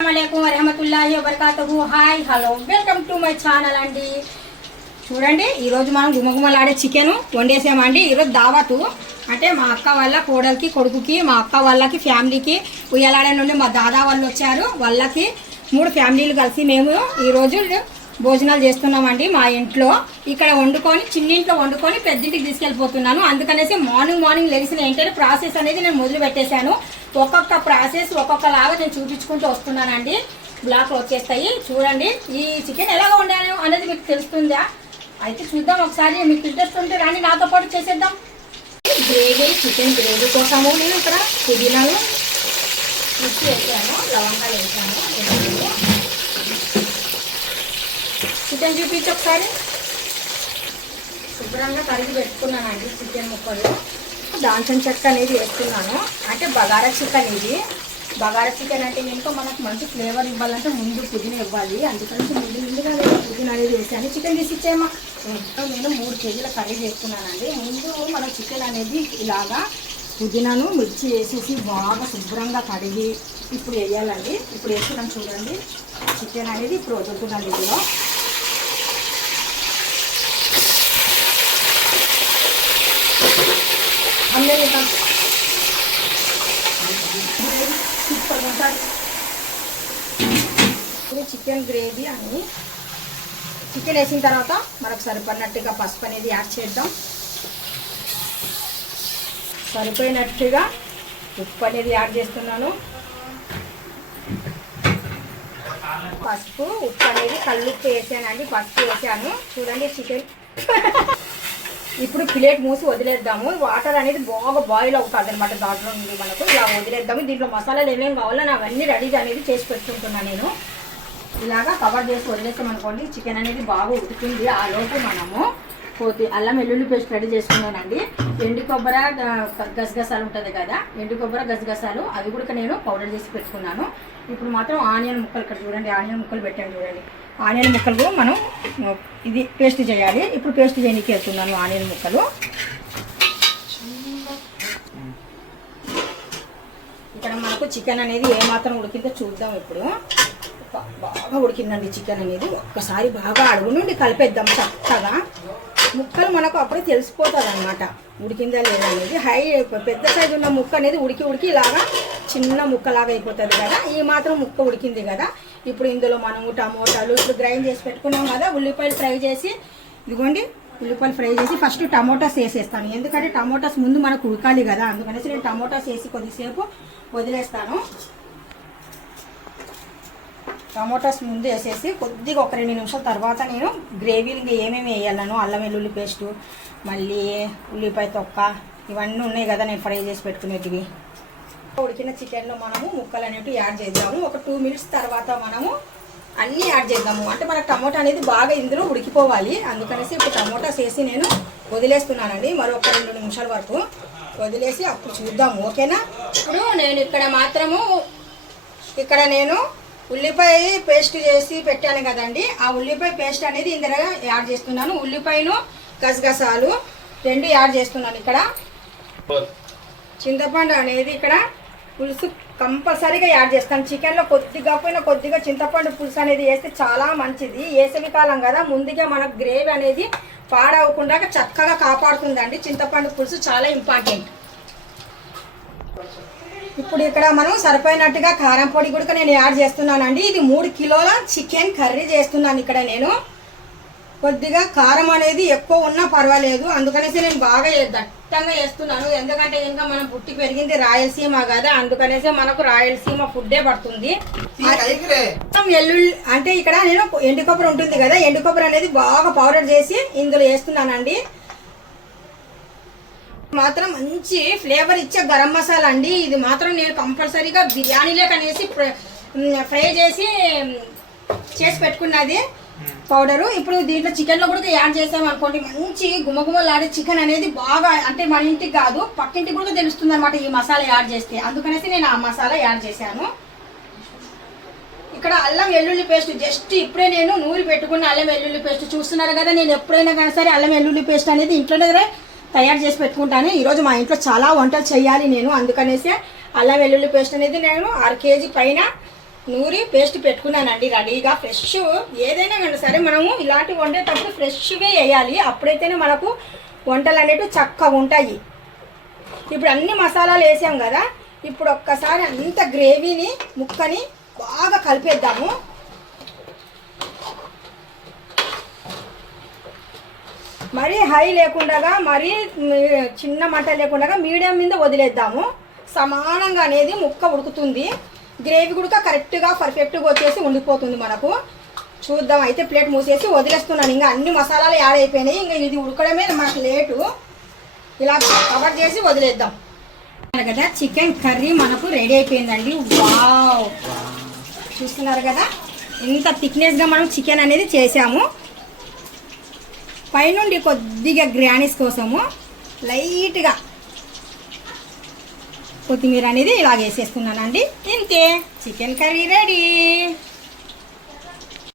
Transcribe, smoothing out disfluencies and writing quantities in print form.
అస్సలాముఅలైకుం వరహమతుల్లాహి వబరకాతుహు. Hi hello welcome to my channel అండి. చూడండి, ఈరోజు మనం గుమగుమలాడే చికెన్ వండేసామండి. ఈరోజు దావతు అంటే మా అక్క వాళ్ళ కోడలికి కొడుకుకి, మా అక్క వాళ్ళకి ఫ్యామిలీకి, ఉయ్యాలాడే నుండి మా దాదా వాళ్ళు వచ్చారు. వాళ్ళకి 3 ఫ్యామిలీలు కలిసి మేము ఈరోజు భోజనాలు చేస్తున్నామండి మా ఇంట్లో. ఇక్కడ వండుకొని చిన్నింట్లో వండుకొని పెద్దింటికి తీసుకెళ్ళిపోతున్నాను. అందుకనేసి మార్నింగ్ లెగిసిన ఏంటంటే ప్రాసెస్ అనేది నేను మొదలు పెట్టేశాను. ఒక్కొక్క ప్రాసెస్ ఒక్కొక్కలాగా నేను చూపించుకుంటూ వస్తున్నానండి. బ్లాక్లో వచ్చేస్తాయి. చూడండి, ఈ చికెన్ ఎలాగ వండాను అనేది మీకు తెలుస్తుందా? అయితే చూద్దాం ఒకసారి. మీకు ఇంట్రెస్ట్ ఉంటే రాని నాతో పాటు చేసేద్దాం. చికెన్ గ్రేవీ కోసము నేను ఇక్కడ పుదీనాలు మిక్సీ వేసాను, లవంగాలు వేసాను. చికెన్ చూపించి ఒకసారి. శుభ్రంగా కడిగి పెట్టుకున్నానండి చికెన్ ముక్కలు. దాల్చిన చెక్క అనేది వేస్తున్నాను. అంటే బగారా చికెన్ ఇది. బగారా చికెన్ అంటే ఇంకా మనకు మంచి ఫ్లేవర్ ఇవ్వాలంటే ముందు పుదీనా ఇవ్వాలి. అందుకని ముందుగా నేను పుదీనా అనేది వేసాను. చికెన్ తీసి ఇచ్చేయమ్మా. నేను 3 కేజీల కర్రీ చేస్తున్నానండి. ముందు మనం చికెన్ అనేది ఇలాగా పుదీనాను మిర్చి వేసేసి బాగా శుభ్రంగా కడిగి ఇప్పుడు వేయాలండి. ఇప్పుడు వేస్తున్నాను చూడండి. చికెన్ అనేది ఇప్పుడు వదులుతున్నాను ఇందులో. సూపర్ ఉంటుంది ఇది చికెన్ గ్రేవీ అని. చికెన్ వేసిన తర్వాత మనకు సరిపడినట్టుగా పసుపు అనేది యాడ్ చేద్దాం. సరిపోయినట్టుగా ఉప్పు అనేది యాడ్ చేస్తున్నాను. పసుపు ఉప్పు అనేది కల్లుప్పు వేసానండి. పసుపు వేసాను. చూడండి చికెన్. ఇప్పుడు ప్లేట్ మూసి వదిలేద్దాము. వాటర్ అనేది బాగా బాయిల్ అవుతుంది అనమాట. దాంట్లో నుండి మనకు ఇలా వదిలేద్దాము. దీంట్లో మసాలాలు ఏమేమి కావాలో నేను అవన్నీ రెడీగా అనేది చేసి పెట్టుకుంటున్నాను. నేను ఇలాగా కవర్ చేసి వదిలేస్తాం అనుకోండి. చికెన్ అనేది బాగా ఉడికింది. ఆ లోపు మనము అల్లం వెల్లుల్లి పేస్ట్ రెడీ చేసుకున్నానండి. ఎండు కొబ్బరి గసగసాలు ఉంటుంది కదా, ఎండు కొబ్బరి గసగసాలు అవి కూడా నేను పౌడర్ చేసి పెట్టుకున్నాను. ఇప్పుడు మాత్రం ఆనియన్ ముక్కలు, ఇక్కడ చూడండి ఆనియన్ ముక్కలు పెట్టాను చూడండి. ఆనియన్ ముక్కలు మనం ఇది పేస్ట్ చేయాలి. ఇప్పుడు పేస్ట్ చేయడానికి వెళ్తున్నాను ఆనియన్ ముక్కలు. ఇక్కడ మనకు చికెన్ అనేది ఏమాత్రం ఉడికిందో చూద్దాం. ఇప్పుడు బాగా ఉడికిందండి చికెన్ అనేది. ఒక్కసారి బాగా అడుగు నుండి కలిపేద్దాం చక్కగా. ముక్కలు మనకు అప్పుడే తెలిసిపోతుంది అనమాట ఉడికిందా లేదా అనేది. పెద్ద సైజు ఉన్న ముక్క అనేది ఉడికి ఇలాగా చిన్న ముక్కలాగా అయిపోతుంది కదా. ఈ మాత్రం ముక్క ఉడికింది కదా. ఇప్పుడు ఇందులో మనము టమోటాలు ఇప్పుడు గ్రైండ్ చేసి పెట్టుకున్నాం కదా. ఉల్లిపాయలు ఫ్రై చేసి, ఇదిగోండి ఉల్లిపాయలు ఫ్రై చేసి ఫస్ట్ టమోటాస్ వేసేస్తాను. ఎందుకంటే టమోటాస్ ముందు మనకు ఉడకాలి కదా. అందుకనేసి నేను టమోటాస్ వేసి కొద్దిసేపు వదిలేస్తాను. టమోటాస్ ముందు వేసేసి కొద్దిగా ఒక 2 నిమిషాల తర్వాత నేను గ్రేవీలు ఇంకా ఏమేమి వేయాలను, అల్లం వెల్లుల్లి పేస్టు, మళ్ళీ ఉల్లిపాయ తొక్క ఇవన్నీ ఉన్నాయి కదా నేను ఫ్రై చేసి పెట్టుకునేటివి. ఉడికిన చికెన్లో మనము ముక్కలు అనేవి యాడ్ చేద్దాము. ఒక 2 మినిట్స్ తర్వాత మనము అన్నీ యాడ్ చేద్దాము. అంటే మనకు టమోటా అనేది బాగా ఇందులో ఉడికిపోవాలి. అందుకనేసి ఇప్పుడు టమోటాస్ వేసి నేను వదిలేస్తున్నానండి. మరొక 2 నిమిషాల వరకు వదిలేసి అప్పుడు చూద్దాము. ఓకేనా? ఇప్పుడు నేను ఇక్కడ నేను ఉల్లిపాయ పేస్ట్ చేసి పెట్టాను కదండి. ఆ ఉల్లిపాయ పేస్ట్ అనేది ఇందులో యాడ్ చేస్తున్నాను. ఉల్లిపాయను గసగసాలు 2 యాడ్ చేస్తున్నాను. ఇక్కడ చింతపండు అనేది ఇక్కడ పులుసు కంపల్సరీగా యాడ్ చేస్తాను. చికెన్లో కొద్దిగా చింతపండు పులుసు అనేది వేస్తే చాలా మంచిది. వేసవి కాలం కదా, ముందుగా మనకు గ్రేవీ అనేది పాడవకుండా చక్కగా కాపాడుతుందండి. చింతపండు పులుసు చాలా ఇంపార్టెంట్. ఇప్పుడు ఇక్కడ మనం సరిపోయినట్టుగా కారం పొడి కూడా నేను యాడ్ చేస్తున్నానండి. ఇది 3 కిలోల చికెన్ కర్రీ చేస్తున్నాను. ఇక్కడ నేను కొద్దిగా కారం అనేది ఎక్కువ ఉన్నా పర్వాలేదు. అందుకనేసి నేను బాగా దట్టంగా వేస్తున్నాను. ఎందుకంటే ఇంకా మనం పుట్టి పెరిగింది రాయలసీమ కదా. అందుకనేసి మనకు రాయలసీమ ఫుడ్డే పడుతుంది. వెల్లుల్లి అంటే ఇక్కడ నేను ఎండు కొబ్బరి ఉంటుంది కదా, ఎండు కొబ్బరి అనేది బాగా పౌడర్ చేసి ఇందులో వేస్తున్నానండి. మాత్రం మంచి ఫ్లేవర్ ఇచ్చే గరం మసాలా అండి. ఇది మాత్రం నేను కంపల్సరీగా బిర్యానీలోకి అనేసి ఫ్రై చేసి పెట్టుకున్నది పౌడరు. ఇప్పుడు దీంట్లో చికెన్లో కూడా యాడ్ చేసామనుకోండి, మంచి గుమగుమలాడే చికెన్ అనేది బాగా, అంటే మన ఇంటికి కాదు పక్కింటికి కూడా తెలుస్తుంది అనమాట ఈ మసాలా యాడ్ చేస్తే. అందుకనేసి నేను ఆ మసాలా యాడ్ చేశాను. ఇక్కడ అల్లం వెల్లుల్లి పేస్ట్ జస్ట్ ఇప్పుడే నేను నూరి పెట్టుకున్న అల్లం వెల్లుల్లి పేస్ట్ చూస్తున్నారు కదా. నేను ఎప్పుడైనా కానీ సరే అల్లం వెల్లుల్లి పేస్ట్ అనేది ఇంట్లోనే తయారు చేసి పెట్టుకుంటాను. ఈరోజు మా ఇంట్లో చాలా వంటలు చేయాలి నేను. అందుకనేసి అల్లం వెల్లుల్లి పేస్ట్ అనేది నేను 6 కేజీ పైన నూరి పేస్ట్ పెట్టుకున్నానండి రెడీగా. ఫ్రెష్ ఏదైనా కానీ సరే మనము ఇలాంటి వండేటప్పుడు ఫ్రెష్గా వేయాలి, అప్పుడైతేనే మనకు వంటలు అనేటివి చక్కగా ఉంటాయి. ఇప్పుడు అన్ని మసాలాలు వేసాం కదా, ఇప్పుడు ఒక్కసారి అంత గ్రేవీని ముక్కని బాగా కలిపేద్దాము. మరీ హై లేకుండా మరీ చిన్న మంట లేకుండా మీడియం మీద వదిలేద్దాము. సమానంగా అనేది ముక్క ఉడుకుతుంది, గ్రేవీ కూడా కరెక్ట్గా పర్ఫెక్ట్గా వచ్చేసి ఉండిపోతుంది మనకు. చూద్దాం. అయితే ప్లేట్ మూసేసి వదిలేస్తున్నాను. ఇంకా అన్ని మసాలాలు యాడ్ అయిపోయినాయి, ఇంకా ఇది ఉడకడమే మనకు లేటు. ఇలా కవర్ చేసి వదిలేద్దాం కదా. చికెన్ కర్రీ మనకు రెడీ అయిపోయిందండి. వావ్, చూస్తున్నారు కదా ఎంత థిక్నెస్గా మనం చికెన్ అనేది చేసాము. పైనుండి కొద్దిగా గ్రానీస్ కోసము లైట్గా కొత్తిమీర అనేది ఇలా వేసేస్తున్నానండి. ఇంతే, చికెన్ కర్రీ రెడీ.